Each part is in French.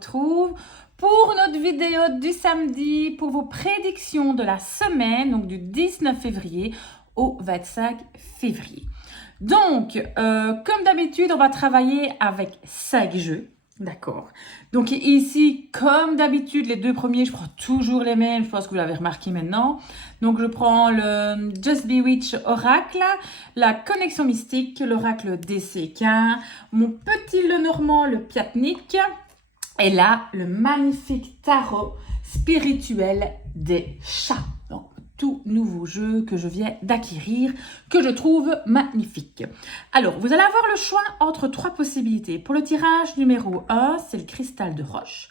retrouve pour notre vidéo du samedi, pour vos prédictions de la semaine, donc du 19 février au 25 février. Donc, comme d'habitude, on va travailler avec 5 jeux. D'accord. Donc ici, comme d'habitude, les deux premiers, je prends toujours les mêmes. Je pense que vous l'avez remarqué maintenant. Donc je prends le Just Bewitch Oracle, la Connexion Mystique, l'Oracle DCK, mon petit Lenormand, le Piatnik, et là, le magnifique Tarot spirituel des chats. Donc, tout nouveau jeu que je viens d'acquérir, que je trouve magnifique. Alors, vous allez avoir le choix entre 3 possibilités. Pour le tirage numéro 1, c'est le cristal de roche.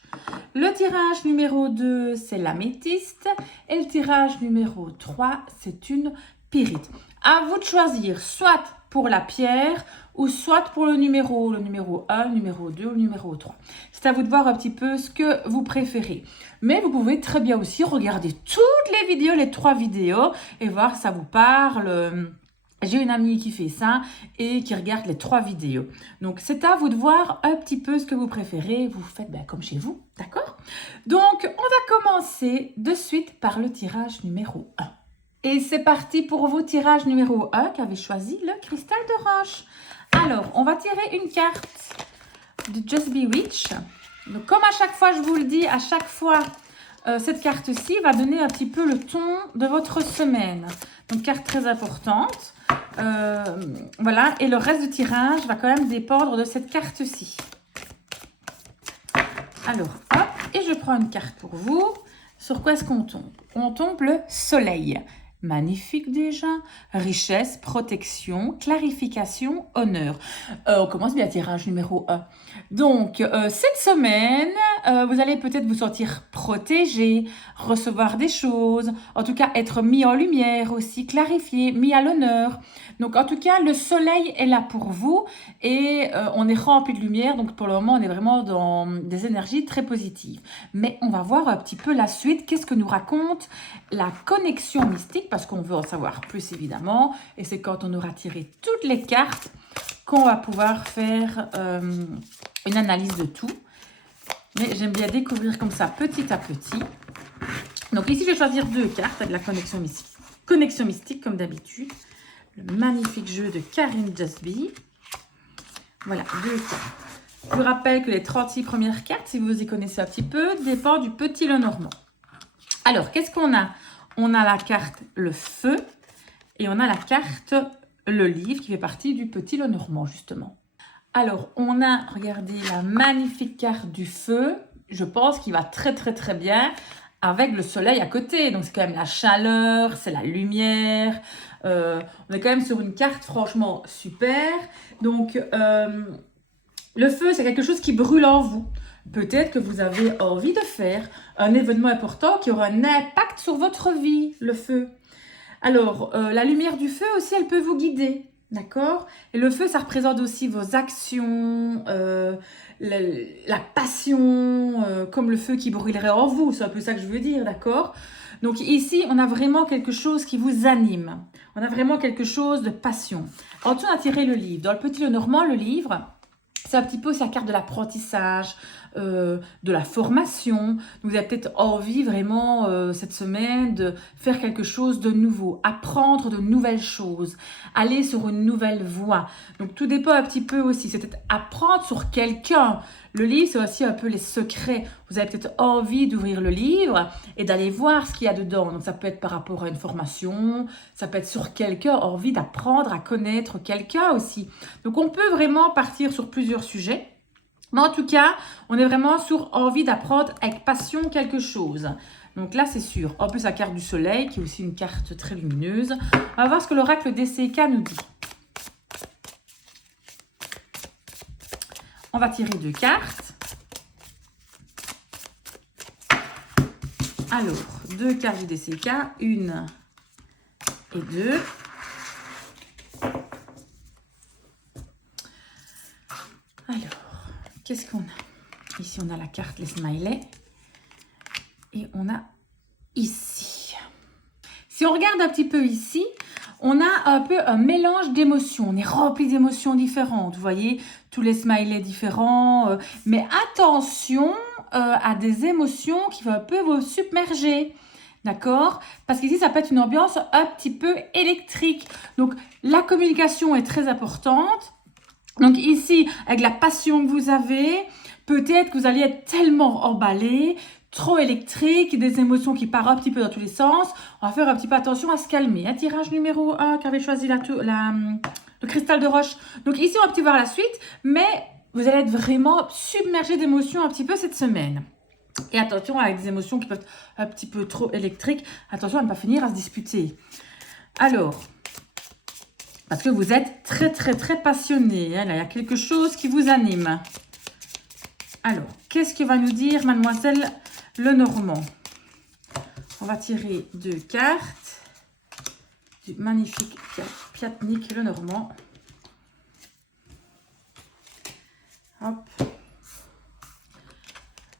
Le tirage numéro 2, c'est l'améthyste. Et le tirage numéro 3, c'est une pyrite. À vous de choisir, soit pour la pierre ou soit pour le numéro 1, le numéro 2 ou le numéro 3. C'est à vous de voir un petit peu ce que vous préférez. Mais vous pouvez très bien aussi regarder toutes les vidéos, les 3 vidéos, et voir si ça vous parle. J'ai une amie qui fait ça et qui regarde les 3 vidéos. Donc, c'est à vous de voir un petit peu ce que vous préférez. Vous faites comme chez vous, d'accord? Donc, on va commencer de suite par le tirage numéro 1. Et c'est parti pour vous, tirage numéro 1, qui avait choisi le cristal de roche. Alors, on va tirer une carte de Just Bewitch. Donc, comme à chaque fois, je vous le dis, à chaque fois, cette carte-ci va donner un petit peu le ton de votre semaine. Donc, carte très importante. Voilà, et le reste du tirage va quand même dépendre de cette carte-ci. Alors, hop, et je prends une carte pour vous. Sur quoi est-ce qu'on tombe? On tombe le soleil. Magnifique déjà. Richesse, protection, clarification, honneur. On commence bien tirage numéro 1. Donc, cette semaine, vous allez peut-être vous sentir protégé, recevoir des choses, en tout cas être mis en lumière aussi, clarifié, mis à l'honneur. Donc, en tout cas, le soleil est là pour vous et on est rempli de lumière. Donc, pour le moment, on est vraiment dans des énergies très positives. Mais on va voir un petit peu la suite. Qu'est-ce que nous raconte la connexion mystique? Parce qu'on veut en savoir plus, évidemment. Et c'est quand on aura tiré toutes les cartes qu'on va pouvoir faire une analyse de tout. Mais j'aime bien découvrir comme ça, petit à petit. Donc ici, je vais choisir 2 cartes avec la connexion mystique. Connexion mystique, comme d'habitude. Le magnifique jeu de Karine Jasby. Voilà, 2 cartes. Je vous rappelle que les 36 premières cartes, si vous y connaissez un petit peu, dépendent du petit Lenormand. Alors, qu'est-ce qu'on a? On a la carte le feu et on a la carte le livre qui fait partie du petit Lenormand, justement. Alors, on a, regardez, la magnifique carte du feu. Je pense qu'il va très, très, très bien avec le soleil à côté. Donc, c'est quand même la chaleur, c'est la lumière. On est quand même sur une carte franchement super. Donc, le feu, c'est quelque chose qui brûle en vous. Peut-être que vous avez envie de faire un événement important qui aura un impact sur votre vie, le feu. Alors, la lumière du feu aussi, elle peut vous guider, d'accord? Et le feu, ça représente aussi vos actions, la passion, comme le feu qui brûlerait en vous. C'est un peu ça que je veux dire, d'accord? Donc ici, on a vraiment quelque chose qui vous anime. On a vraiment quelque chose de passion. En dessous, on a tiré le livre. Dans le petit Lenormand, le livre, c'est un petit peu aussi la carte de l'apprentissage, de la formation. Vous avez peut-être envie vraiment cette semaine de faire quelque chose de nouveau, apprendre de nouvelles choses, aller sur une nouvelle voie. Donc tout dépend un petit peu aussi, c'est peut-être apprendre sur quelqu'un. Le livre, c'est aussi un peu les secrets. Vous avez peut-être envie d'ouvrir le livre et d'aller voir ce qu'il y a dedans. Donc ça peut être par rapport à une formation, ça peut être sur quelqu'un, envie d'apprendre à connaître quelqu'un aussi. Donc on peut vraiment partir sur plusieurs sujets. Mais en tout cas, on est vraiment sur envie d'apprendre avec passion quelque chose. Donc là, c'est sûr. En plus, la carte du soleil, qui est aussi une carte très lumineuse. On va voir ce que l'oracle DCK nous dit. On va tirer 2 cartes. Alors, 2 cartes du DCK. 1 et 2. Alors, qu'est-ce qu'on a? Ici, on a la carte, les smileys. Et on a ici. Si on regarde un petit peu ici, on a un peu un mélange d'émotions. On est rempli d'émotions différentes. Vous voyez, tous les smileys différents. Mais attention, à des émotions qui vont un peu vous submerger. D'accord? Parce qu'ici, ça peut être une ambiance un petit peu électrique. Donc, la communication est très importante. Donc ici, avec la passion que vous avez, peut-être que vous allez être tellement emballé, trop électrique, des émotions qui partent un petit peu dans tous les sens. On va faire un petit peu attention à se calmer. Un tirage numéro 1 qui avait choisi le cristal de roche. Donc ici, on va petit voir la suite, mais vous allez être vraiment submergé d'émotions un petit peu cette semaine. Et attention avec des émotions qui peuvent être un petit peu trop électriques. Attention à ne pas finir à se disputer. Alors, parce que vous êtes très, très, très passionné. Hein, là, il y a quelque chose qui vous anime. Alors, qu'est-ce que va nous dire Mademoiselle Lenormand? On va tirer 2 cartes du magnifique Piatnik Lenormand. Hop.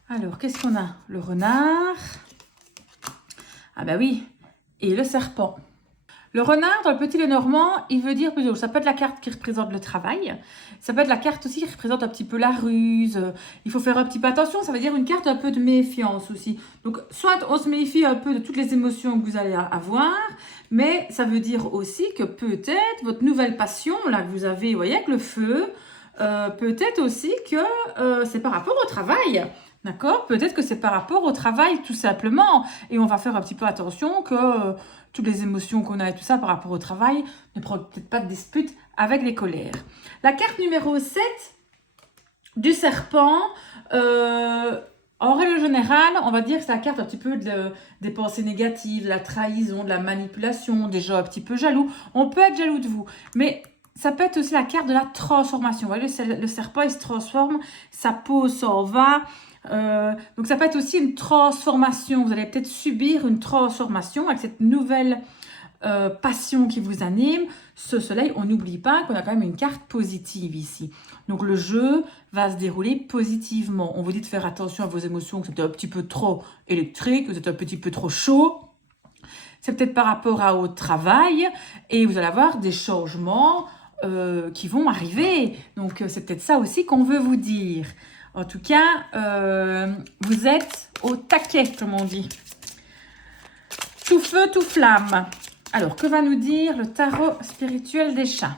Alors, qu'est-ce qu'on a? Le renard. Ah bah oui. Et le serpent. Le renard, dans le petit Lenormand, il veut dire plutôt, ça peut être la carte qui représente le travail, ça peut être la carte aussi qui représente un petit peu la ruse, il faut faire un petit peu attention, ça veut dire une carte un peu de méfiance aussi. Donc, soit on se méfie un peu de toutes les émotions que vous allez avoir, mais ça veut dire aussi que peut-être votre nouvelle passion, là, que vous avez, vous voyez, avec le feu, peut-être aussi que c'est par rapport au travail. D'accord? Peut-être que c'est par rapport au travail tout simplement. Et on va faire un petit peu attention que toutes les émotions qu'on a et tout ça par rapport au travail ne prennent peut-être pas de dispute avec les colères. La carte numéro 7 du serpent, en règle générale, on va dire que c'est la carte un petit peu des pensées négatives, de la trahison, de la manipulation, des gens un petit peu jaloux. On peut être jaloux de vous, mais ça peut être aussi la carte de la transformation. Vous voyez, le serpent, il se transforme, sa peau s'en va. Donc ça peut être aussi une transformation. Vous allez peut-être subir une transformation avec cette nouvelle passion qui vous anime. Ce soleil, on n'oublie pas qu'on a quand même une carte positive ici. Donc le jeu va se dérouler positivement. On vous dit de faire attention à vos émotions, que c'est un petit peu trop électrique, que c'est un petit peu trop chaud. C'est peut-être par rapport au travail et vous allez avoir des changements qui vont arriver. Donc c'est peut-être ça aussi qu'on veut vous dire. En tout cas, vous êtes au taquet, comme on dit. Tout feu, tout flamme. Alors, que va nous dire le tarot spirituel des chats?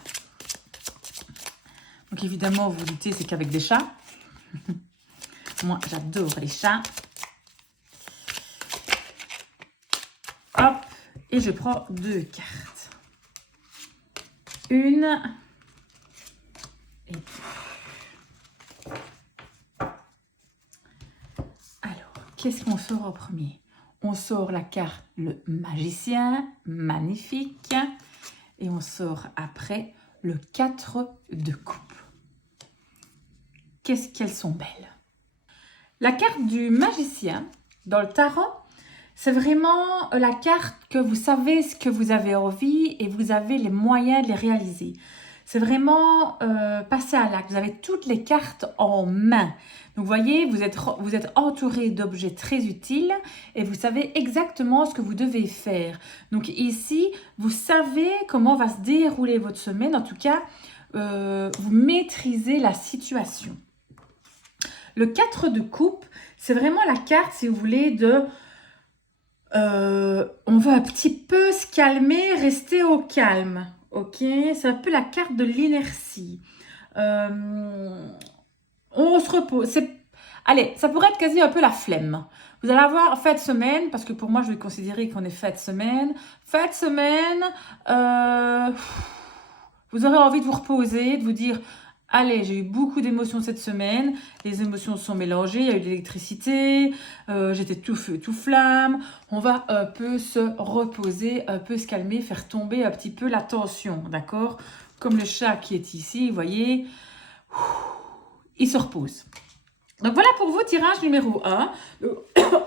Donc, évidemment, vous vous doutez, c'est qu'avec des chats. Moi, j'adore les chats. Hop, et je prends 2 cartes. Une et 2. Qu'est-ce qu'on sort en premier? On sort la carte le magicien, magnifique. Et on sort après le 4 de coupe. Qu'est-ce qu'elles sont belles. La carte du magicien, dans le tarot, c'est vraiment la carte que vous savez ce que vous avez envie et vous avez les moyens de les réaliser. C'est vraiment passer à l'acte. Vous avez toutes les cartes en main. Donc, vous voyez, vous êtes entouré d'objets très utiles et vous savez exactement ce que vous devez faire. Donc, ici, vous savez comment va se dérouler votre semaine. En tout cas, vous maîtrisez la situation. Le 4 de coupe, c'est vraiment la carte, si vous voulez, de... on va un petit peu se calmer, rester au calme. Ok, c'est un peu la carte de l'inertie. On se repose. Allez, ça pourrait être quasi un peu la flemme. Vous allez avoir fin de semaine, parce que pour moi, je vais considérer qu'on est fin de semaine. Fin de semaine, vous aurez envie de vous reposer, de vous dire, allez, j'ai eu beaucoup d'émotions cette semaine. Les émotions se sont mélangées, il y a eu de l'électricité, j'étais tout feu, tout flamme. On va un peu se reposer, un peu se calmer, faire tomber un petit peu la tension, d'accord? Comme le chat qui est ici, vous voyez, il se repose. Donc voilà pour vous, tirage numéro 1.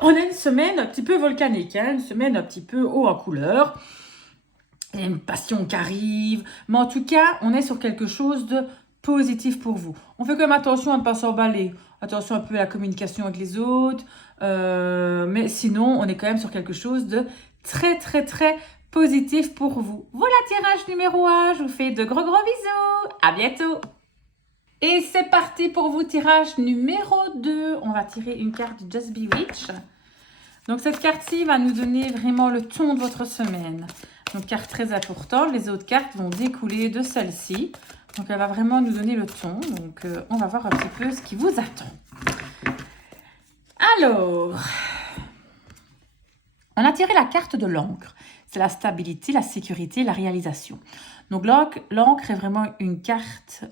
On a une semaine un petit peu volcanique, hein, une semaine un petit peu haut en couleur. Il y a une passion qui arrive, mais en tout cas, on est sur quelque chose de positif pour vous. On fait quand même attention à ne pas s'emballer. Attention un peu à la communication avec les autres. Mais sinon, on est quand même sur quelque chose de très, très, très positif pour vous. Voilà, tirage numéro 1. Je vous fais de gros bisous. À bientôt. Et c'est parti pour vous, tirage numéro 2. On va tirer une carte du Just Be Rich. Donc cette carte-ci va nous donner vraiment le ton de votre semaine. Donc carte très importante, les autres cartes vont découler de celle-ci. Donc elle va vraiment nous donner le ton. Donc on va voir un petit peu ce qui vous attend. Alors, on a tiré la carte de l'encre. C'est la stabilité, la sécurité, la réalisation. Donc l'encre est vraiment une carte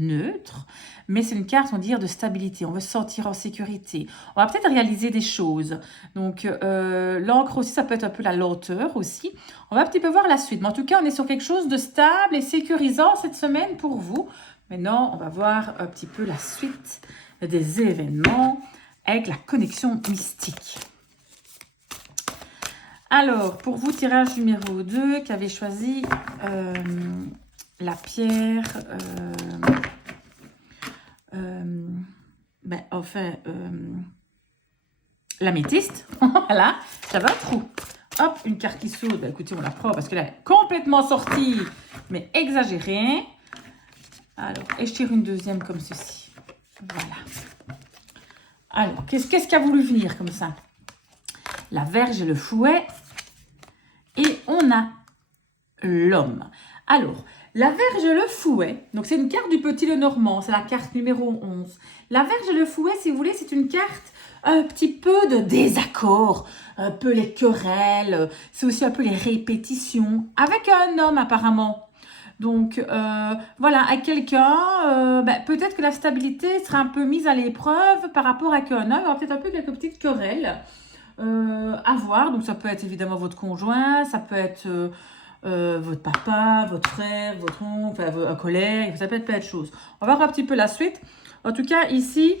neutre, mais c'est une carte, on va dire, de stabilité. On veut se sentir en sécurité. On va peut-être réaliser des choses. Donc l'encre aussi, ça peut être un peu la lenteur aussi. On va un petit peu voir la suite. Mais en tout cas, on est sur quelque chose de stable et sécurisant cette semaine pour vous. Maintenant, on va voir un petit peu la suite des événements avec la connexion mystique. Alors, pour vous, tirage numéro 2, qui avait choisi la pierre, l'améthyste. Voilà, j'avais un trou. Hop, une carte qui saute. Ben, écoutez, on la prend parce qu'elle est complètement sortie, mais exagérée. Alors, et je tire une deuxième comme ceci. Voilà. Alors, qu'est-ce qui a voulu venir comme ça? La verge et le fouet. Et on a l'homme. Alors, la verge et le fouet, donc c'est une carte du Petit Lenormand, c'est la carte numéro 11. La verge et le fouet, si vous voulez, c'est une carte un petit peu de désaccord, un peu les querelles, c'est aussi un peu les répétitions, avec un homme apparemment. Donc, voilà, à quelqu'un, peut-être que la stabilité sera un peu mise à l'épreuve par rapport à un homme, il y aura peut-être un peu quelques petites querelles. À voir, donc ça peut être évidemment votre conjoint, ça peut être votre papa, votre frère, votre oncle, enfin, un collègue, ça peut être plein de choses. On va voir un petit peu la suite. En tout cas, ici,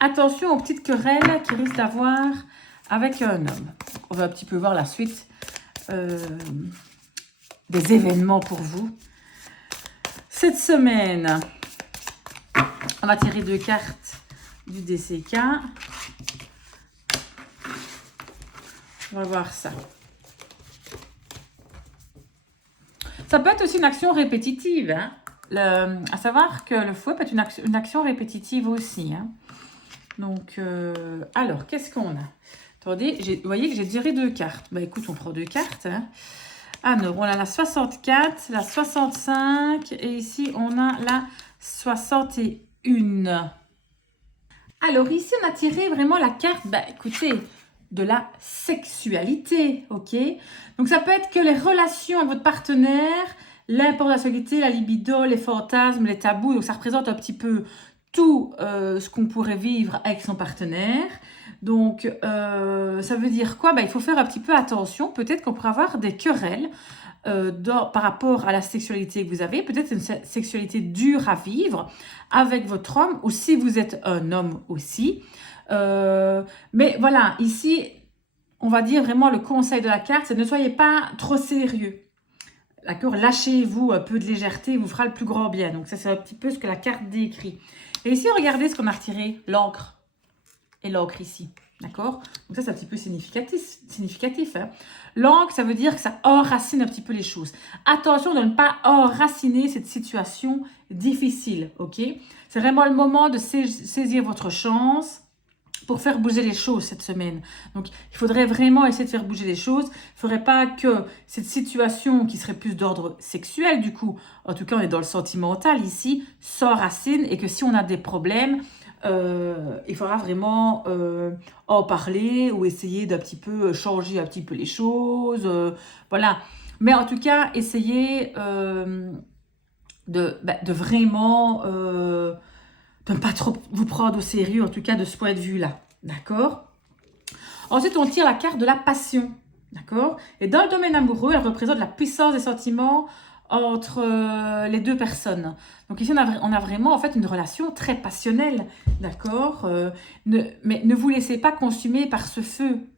attention aux petites querelles qu'il risque d'avoir avec un homme. On va un petit peu voir la suite des événements pour vous. Cette semaine, on va tirer 2 cartes du DCK. On va voir ça. Ça peut être aussi une action répétitive. Hein. À savoir que le fouet peut être une action répétitive aussi. Hein. Donc, alors, qu'est-ce qu'on a? Attendez, vous voyez que j'ai tiré 2 cartes. Bah écoute, on prend 2 cartes. Hein. Alors, on a la 64, la 65 et ici, on a la 61. Alors, ici, on a tiré vraiment la carte, bah écoutez, de la sexualité, ok? Donc, ça peut être que les relations avec votre partenaire, l'importance de la sexualité, la libido, les fantasmes, les tabous. Donc, ça représente un petit peu tout ce qu'on pourrait vivre avec son partenaire. Donc, ça veut dire quoi? Il faut faire un petit peu attention. Peut-être qu'on pourrait avoir des querelles par rapport à la sexualité que vous avez. Peut-être une sexualité dure à vivre avec votre homme ou si vous êtes un homme aussi. Mais voilà, ici, on va dire vraiment le conseil de la carte, c'est ne soyez pas trop sérieux. D'accord? Lâchez-vous un peu de légèreté, vous fera le plus grand bien. Donc ça, c'est un petit peu ce que la carte décrit. Et ici, regardez ce qu'on a retiré, l'encre. Et l'encre ici. D'accord? Donc ça, c'est un petit peu significatif. Hein? L'encre, ça veut dire que ça enracine un petit peu les choses. Attention de ne pas enraciner cette situation difficile. Ok? C'est vraiment le moment de saisir votre chance pour faire bouger les choses cette semaine. Donc, il faudrait vraiment essayer de faire bouger les choses. Il ne faudrait pas que cette situation qui serait plus d'ordre sexuel, du coup, en tout cas, on est dans le sentimental ici, s'enracine et que si on a des problèmes, il faudra vraiment en parler ou essayer d'un petit peu changer un petit peu les choses. Voilà. Mais en tout cas, essayez de vraiment... de ne pas trop vous prendre au sérieux, en tout cas de ce point de vue-là. D'accord? Ensuite, on tire la carte de la passion. D'accord? Et dans le domaine amoureux, elle représente la puissance des sentiments entre les deux personnes. Donc ici, on a vraiment en fait une relation très passionnelle. D'accord? Mais ne vous laissez pas consumer par ce feu.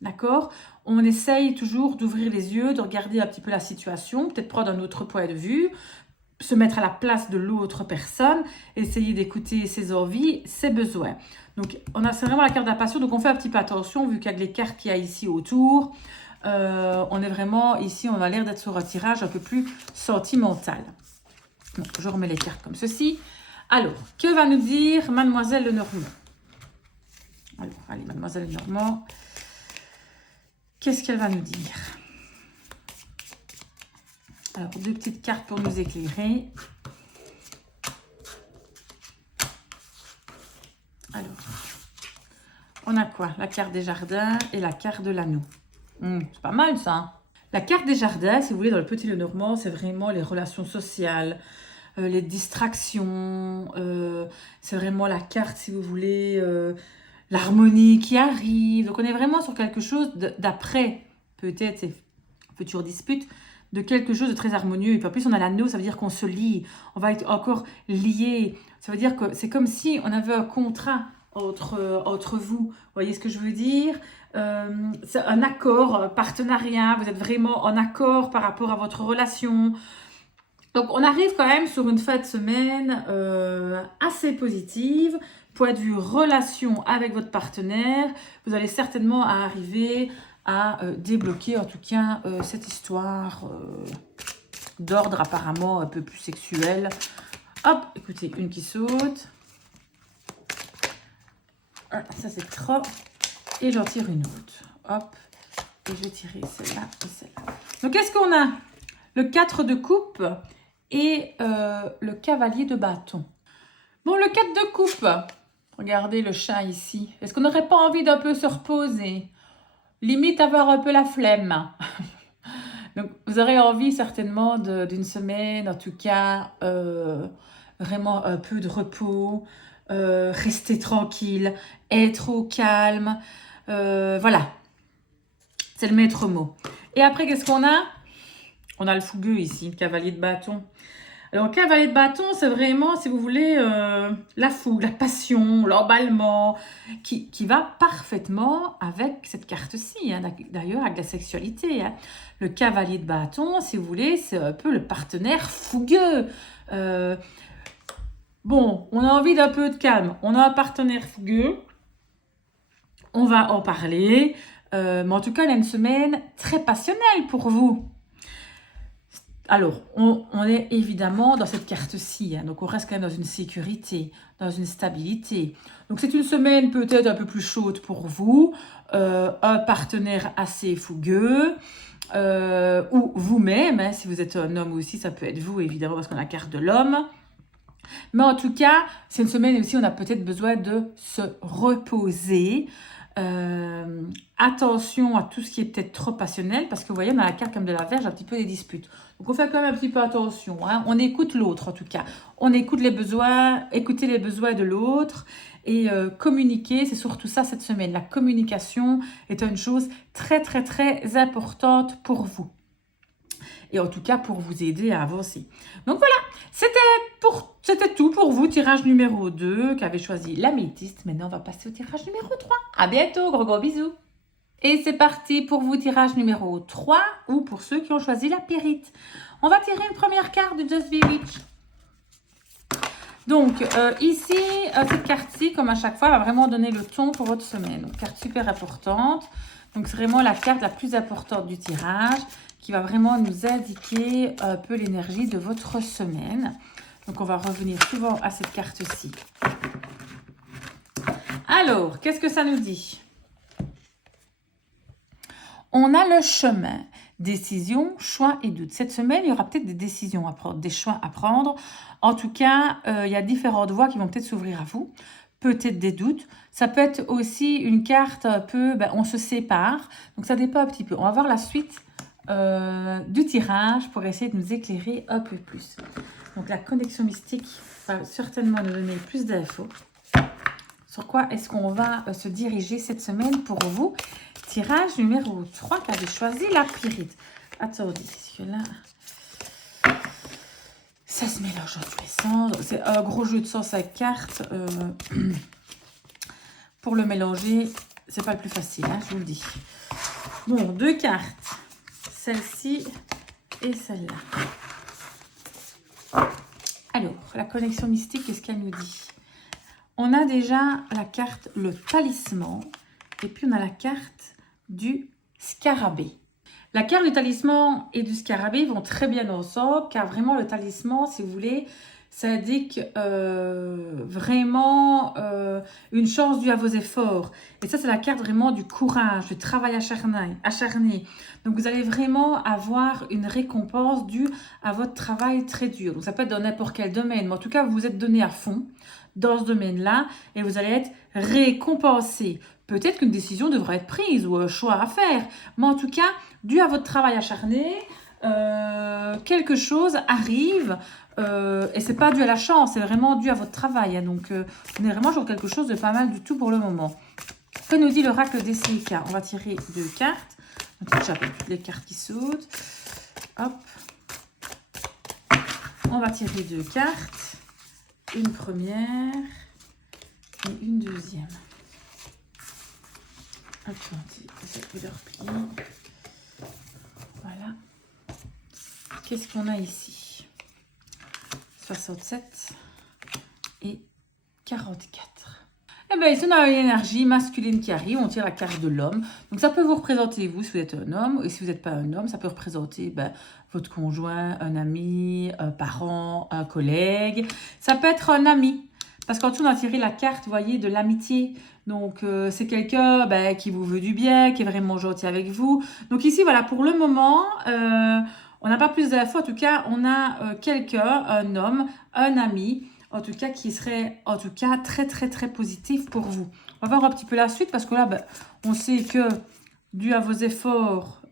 D'accord? On essaye toujours d'ouvrir les yeux, de regarder un petit peu la situation, peut-être prendre un autre point de vue, se mettre à la place de l'autre personne, essayer d'écouter ses envies, ses besoins. Donc, c'est vraiment la carte de la passion. Donc, on fait un petit peu attention, vu qu'avec les cartes qu'il y a ici autour, on est vraiment ici, on a l'air d'être sur un tirage un peu plus sentimental. Non, je remets les cartes comme ceci. Alors, que va nous dire Mademoiselle Lenormand? Alors, allez, Mademoiselle Lenormand, qu'est-ce qu'elle va nous dire? Alors, 2 petites cartes pour nous éclairer. Alors, on a quoi? La carte des jardins et la carte de l'anneau. C'est pas mal ça, hein? La carte des jardins, si vous voulez, dans le petit Lenormand, c'est vraiment les relations sociales, les distractions. C'est vraiment la carte, si vous voulez, l'harmonie qui arrive. Donc, on est vraiment sur quelque chose d'après, peut-être, ces futures disputes, de quelque chose de très harmonieux. Et puis en plus, on a l'anneau, ça veut dire qu'on se lie. On va être encore liés. Ça veut dire que c'est comme si on avait un contrat entre vous. Vous voyez ce que je veux dire? C'est un accord, un partenariat. Vous êtes vraiment en accord par rapport à votre relation. Donc, on arrive quand même sur une fin de semaine assez positive. Point de vue relation avec votre partenaire, vous allez certainement arriver à débloquer en tout cas cette histoire d'ordre apparemment un peu plus sexuel. Hop, écoutez, une qui saute. Ah, ça c'est trop. Et j'en tire une autre. Hop, et je vais tirer celle-là et celle-là. Donc qu'est-ce qu'on a? Le 4 de coupe et le cavalier de bâton. Bon, le 4 de coupe. Regardez le chat ici. Est-ce qu'on n'aurait pas envie d'un peu se reposer? Limite avoir un peu la flemme. Donc, vous aurez envie certainement d'une semaine, en tout cas, vraiment un peu de repos, rester tranquille, être au calme. Voilà, c'est le maître mot. Et après, qu'est-ce qu'on a? On a le fougueux ici, le cavalier de bâton. Alors, le cavalier de bâton, c'est vraiment, si vous voulez, la fougue, la passion, l'emballement, qui va parfaitement avec cette carte-ci, hein, d'ailleurs, avec la sexualité. Hein. Le cavalier de bâton, si vous voulez, c'est un peu le partenaire fougueux. Bon, on a envie d'un peu de calme. On a un partenaire fougueux. On va en parler. Mais en tout cas, il y a une semaine très passionnelle pour vous. Alors, on est évidemment dans cette carte-ci, hein, donc on reste quand même dans une sécurité, dans une stabilité. Donc c'est une semaine peut-être un peu plus chaude pour vous, un partenaire assez fougueux, ou vous-même, hein, si vous êtes un homme aussi, ça peut être vous évidemment parce qu'on a la carte de l'homme. Mais en tout cas, c'est une semaine aussi où on a peut-être besoin de se reposer. Attention à tout ce qui est peut-être trop passionnel parce que vous voyez, on a la carte comme de la Vierge, un petit peu des disputes. Donc, on fait quand même un petit peu attention. Hein. On écoute l'autre en tout cas. On écoute les besoins, écouter les besoins de l'autre et communiquer. C'est surtout ça cette semaine. La communication est une chose très, très, très importante pour vous. Et en tout cas, pour vous aider à avancer. Donc voilà, c'était tout pour vous. Tirage numéro 2, qui avait choisi l'améthyste. Maintenant, on va passer au tirage numéro 3. À bientôt, gros gros bisous. Et c'est parti pour vous, tirage numéro 3, ou pour ceux qui ont choisi la pyrite. On va tirer une première carte de Just Be Witch. Donc, ici, cette carte-ci, comme à chaque fois, va vraiment donner le ton pour votre semaine. Donc, carte super importante. Donc, c'est vraiment la carte la plus importante du tirage qui va vraiment nous indiquer un peu l'énergie de votre semaine. Donc, on va revenir souvent à cette carte-ci. Alors, qu'est-ce que ça nous dit? On a le chemin, décision, choix et doute. Cette semaine, il y aura peut-être des décisions à prendre, des choix à prendre. En tout cas, il y a différentes voies qui vont peut-être s'ouvrir à vous. Peut-être des doutes. Ça peut être aussi une carte un peu, on se sépare. Donc, ça dépend un petit peu. On va voir la suite du tirage pour essayer de nous éclairer un peu plus. Donc, la connexion mystique va certainement nous donner plus d'infos. Sur quoi est-ce qu'on va se diriger cette semaine pour vous? Tirage numéro 3 qui avait choisi la pyrite. Attendez, parce que là, ça se mélange dans tous les sens. C'est un gros jeu de sens à cartes. Pour le mélanger, c'est pas le plus facile, hein, je vous le dis. Bon, 2 cartes. Celle-ci et celle-là. Alors, la connexion mystique, qu'est-ce qu'elle nous dit? On a déjà la carte, le talisman, et puis on a la carte du scarabée. La carte du talisman et du scarabée vont très bien ensemble, car vraiment le talisman, si vous voulez, ça indique vraiment une chance due à vos efforts. Et ça, c'est la carte vraiment du courage, du travail acharné. Donc, vous allez vraiment avoir une récompense due à votre travail très dur. Donc, ça peut être dans n'importe quel domaine, mais en tout cas, vous vous êtes donné à fond dans ce domaine-là et vous allez être récompensé. Peut-être qu'une décision devra être prise ou un choix à faire, mais en tout cas, dû à votre travail acharné, quelque chose arrive et c'est pas dû à la chance, c'est vraiment dû à votre travail. Hein, donc, on est vraiment sur quelque chose de pas mal du tout pour le moment. Que nous dit l'oracle des CK? On va tirer 2 cartes. J'appelle toutes les cartes qui sautent. Hop. On va tirer 2 cartes. Une première et une deuxième. Attendez, j'ai leur pli. Voilà. Qu'est-ce qu'on a ici? 67 et 44. Eh bien, ici, on a une énergie masculine qui arrive. On tire la carte de l'homme. Donc, ça peut vous représenter vous, si vous êtes un homme. Et si vous n'êtes pas un homme, ça peut représenter votre conjoint, un ami, un parent, un collègue. Ça peut être un ami. Parce qu'en dessous, on a tiré la carte, vous voyez, de l'amitié. Donc, c'est quelqu'un qui vous veut du bien, qui est vraiment gentil avec vous. Donc, ici, voilà, pour le moment, on n'a pas plus d'infos. En tout cas, on a quelqu'un, un homme, un ami, en tout cas, qui serait, en tout cas, très, très, très positif pour vous. On va voir un petit peu la suite parce que là, on sait que, dû à vos efforts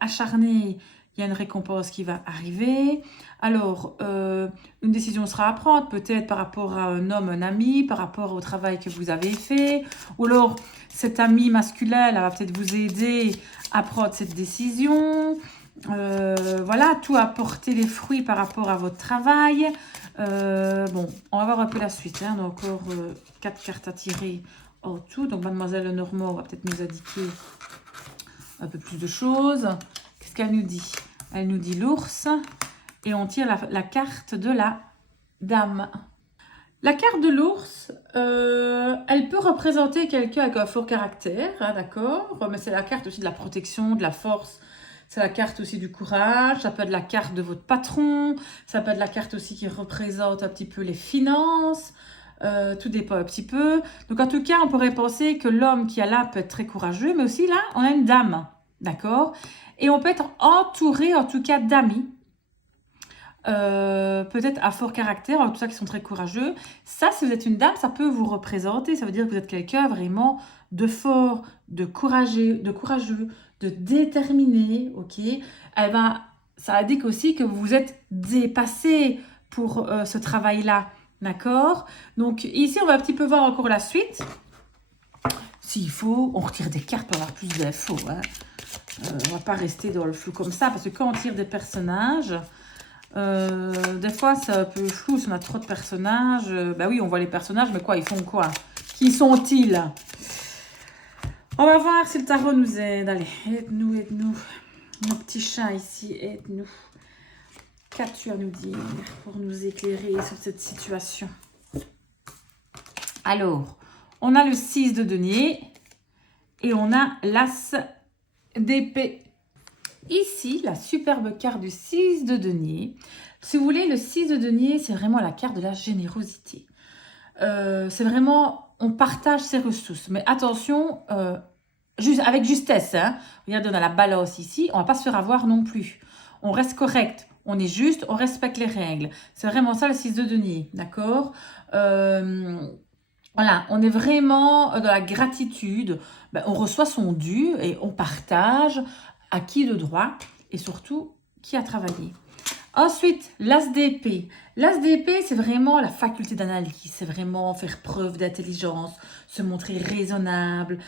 acharnés, il y a une récompense qui va arriver. Alors, une décision sera à prendre, peut-être par rapport à un homme, un ami, par rapport au travail que vous avez fait. Ou alors, cet ami masculin, elle va peut-être vous aider à prendre cette décision. Voilà, tout apporter les fruits par rapport à votre travail. Bon, on va voir un peu la suite. Hein. On a encore 4 cartes à tirer en tout. Donc, Mademoiselle Lenormand va peut-être nous indiquer un peu plus de choses. Qu'est-ce qu'elle nous dit? Elle nous dit l'ours. Et on tire la carte de la dame. La carte de l'ours, elle peut représenter quelqu'un avec un fort caractère, hein, d'accord? Mais c'est la carte aussi de la protection, de la force. C'est la carte aussi du courage. Ça peut être la carte de votre patron. Ça peut être la carte aussi qui représente un petit peu les finances. Tout dépend un petit peu. Donc, en tout cas, on pourrait penser que l'homme qui est là peut être très courageux. Mais aussi, là, on a une dame, d'accord? Et on peut être entouré, en tout cas, d'amis. Peut-être à fort caractère, en tout cas qui sont très courageux. Ça, si vous êtes une dame, ça peut vous représenter. Ça veut dire que vous êtes quelqu'un vraiment de fort, de courageux, de déterminé, ok? Eh ben, ça indique aussi que vous êtes dépassé pour ce travail-là, d'accord? Donc ici, on va un petit peu voir encore la suite. S'il faut, on retire des cartes pour avoir plus d'infos. Hein. On va pas rester dans le flou comme ça, parce que quand on tire des personnages... des fois c'est un peu flou si on a trop de personnages. Bah oui, on voit les personnages, mais quoi, ils font quoi? Qui sont-ils? On va voir si le tarot nous aide. Allez, aide-nous, aide-nous. Nos petits chats ici, aide-nous. Qu'as-tu à nous dire pour nous éclairer sur cette situation? Alors, on a le 6 de denier et on a l'as d'épée. Ici, la superbe carte du 6 de denier. Si vous voulez, le 6 de denier, c'est vraiment la carte de la générosité. C'est vraiment, on partage ses ressources. Mais attention, avec justesse. Hein. Regardez, on a la balance ici. On ne va pas se faire avoir non plus. On reste correct. On est juste, on respecte les règles. C'est vraiment ça le 6 de denier. D'accord? Voilà, on est vraiment dans la gratitude. On reçoit son dû et on partage. À qui de droit et surtout qui a travaillé. Ensuite, l'as d'épée. L'as d'épée, c'est vraiment la faculté d'analyse, c'est vraiment faire preuve d'intelligence, se montrer raisonnable,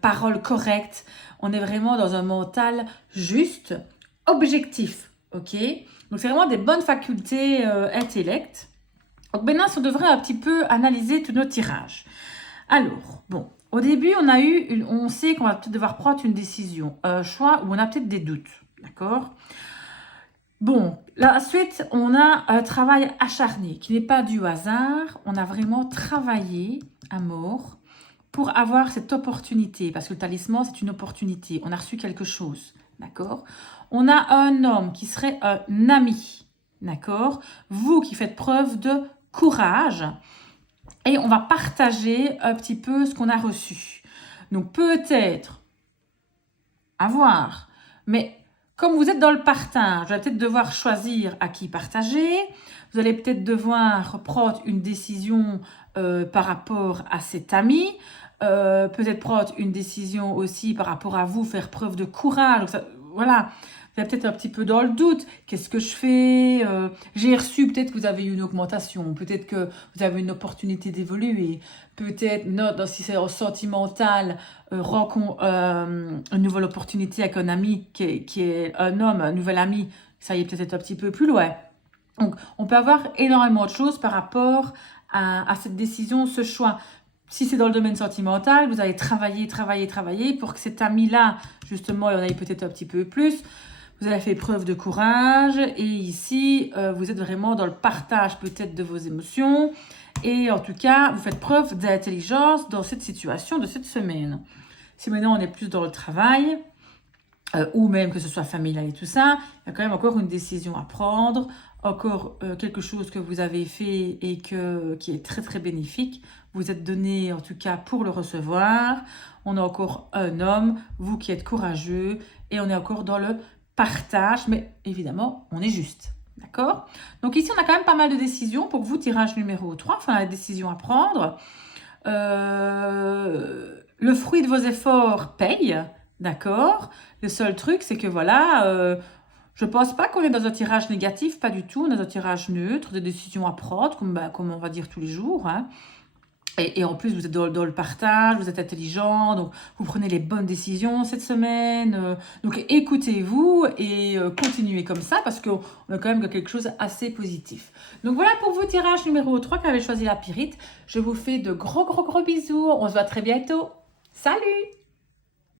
parole correcte. On est vraiment dans un mental juste, objectif, ok? Donc, c'est vraiment des bonnes facultés intellects. Donc, maintenant, on devrait un petit peu analyser tous nos tirages. Alors, bon, au début, on sait qu'on va peut-être devoir prendre une décision, un choix où on a peut-être des doutes, d'accord? Bon, la suite, on a un travail acharné qui n'est pas du hasard. On a vraiment travaillé à mort pour avoir cette opportunité, parce que le talisman, c'est une opportunité. On a reçu quelque chose, d'accord? On a un homme qui serait un ami, d'accord? Vous qui faites preuve de courage. Et on va partager un petit peu ce qu'on a reçu. Donc peut-être, à voir, mais comme vous êtes dans le partage, vous allez peut-être devoir choisir à qui partager. Vous allez peut-être devoir prendre une décision par rapport à cet ami. Peut-être prendre une décision aussi par rapport à vous, faire preuve de courage. Donc ça, voilà, vous êtes peut-être un petit peu dans le doute. Qu'est-ce que je fais? J'ai reçu, peut-être que vous avez eu une augmentation, peut-être que vous avez une opportunité d'évoluer, peut-être, non, si c'est sentimental, une nouvelle opportunité avec un ami qui est un homme, un nouvel ami, ça y est peut-être un petit peu plus loin. Donc, on peut avoir énormément de choses par rapport à cette décision, ce choix. Si c'est dans le domaine sentimental, vous allez travailler pour que cet ami-là, justement, il y en ait peut-être un petit peu plus. Vous avez fait preuve de courage et ici, vous êtes vraiment dans le partage peut-être de vos émotions. Et en tout cas, vous faites preuve d'intelligence dans cette situation de cette semaine. Si maintenant on est plus dans le travail, ou même que ce soit familial et tout ça, il y a quand même encore une décision à prendre, encore quelque chose que vous avez fait et qui est très très bénéfique. Vous êtes donné en tout cas pour le recevoir. On a encore un homme, vous qui êtes courageux, et on est encore dans le partage, mais évidemment, on est juste. D'accord? Donc ici, on a quand même pas mal de décisions. Pour vous, tirage numéro 3, enfin la décision à prendre. Le fruit de vos efforts paye, d'accord? Le seul truc, c'est que voilà, je pense pas qu'on est dans un tirage négatif, pas du tout. On est dans un tirage neutre, des décisions à prendre, comme on va dire tous les jours, hein. Et en plus, vous êtes dans le partage, vous êtes intelligent, donc vous prenez les bonnes décisions cette semaine. Donc écoutez-vous et continuez comme ça parce qu'on a quand même quelque chose assez positif. Donc voilà pour vous, tirage numéro 3 qui avait choisi la pyrite. Je vous fais de gros bisous. On se voit très bientôt. Salut!